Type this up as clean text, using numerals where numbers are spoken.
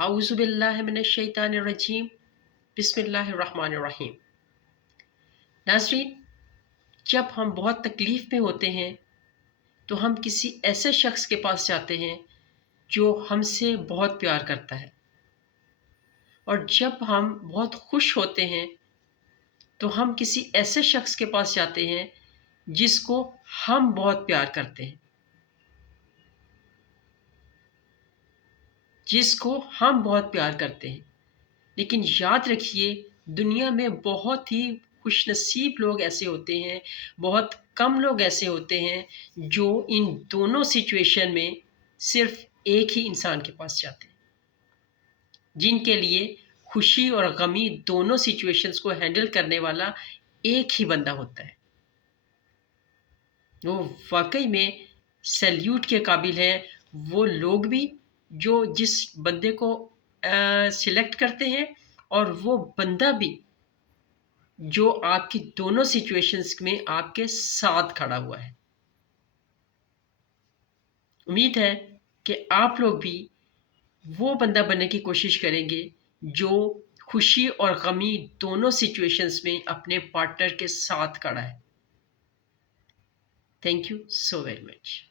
اعوذ باللہ من الشیطان الرجیم، بسم اللہ الرحمن الرحیم۔ ناظرین، جب ہم بہت تکلیف میں ہوتے ہیں تو ہم کسی ایسے شخص کے پاس جاتے ہیں جو ہم سے بہت پیار کرتا ہے، اور جب ہم بہت خوش ہوتے ہیں تو ہم کسی ایسے شخص کے پاس جاتے ہیں جس کو ہم بہت پیار کرتے ہیں، لیکن یاد رکھیے دنیا میں بہت ہی خوش نصیب لوگ ایسے ہوتے ہیں، بہت کم لوگ ایسے ہوتے ہیں جو ان دونوں سچویشن میں صرف ایک ہی انسان کے پاس جاتے ہیں، جن کے لیے خوشی اور غمی دونوں سچویشنز کو ہینڈل کرنے والا ایک ہی بندہ ہوتا ہے۔ وہ واقعی میں سیلیوٹ کے قابل ہیں وہ لوگ بھی جو جس بندے کو سلیکٹ کرتے ہیں، اور وہ بندہ بھی جو آپ کی دونوں سچویشنز میں آپ کے ساتھ کھڑا ہوا ہے۔ امید ہے کہ آپ لوگ بھی وہ بندہ بننے کی کوشش کریں گے جو خوشی اور غمی دونوں سچویشنز میں اپنے پارٹنر کے ساتھ کھڑا ہے۔ Thank you so very much.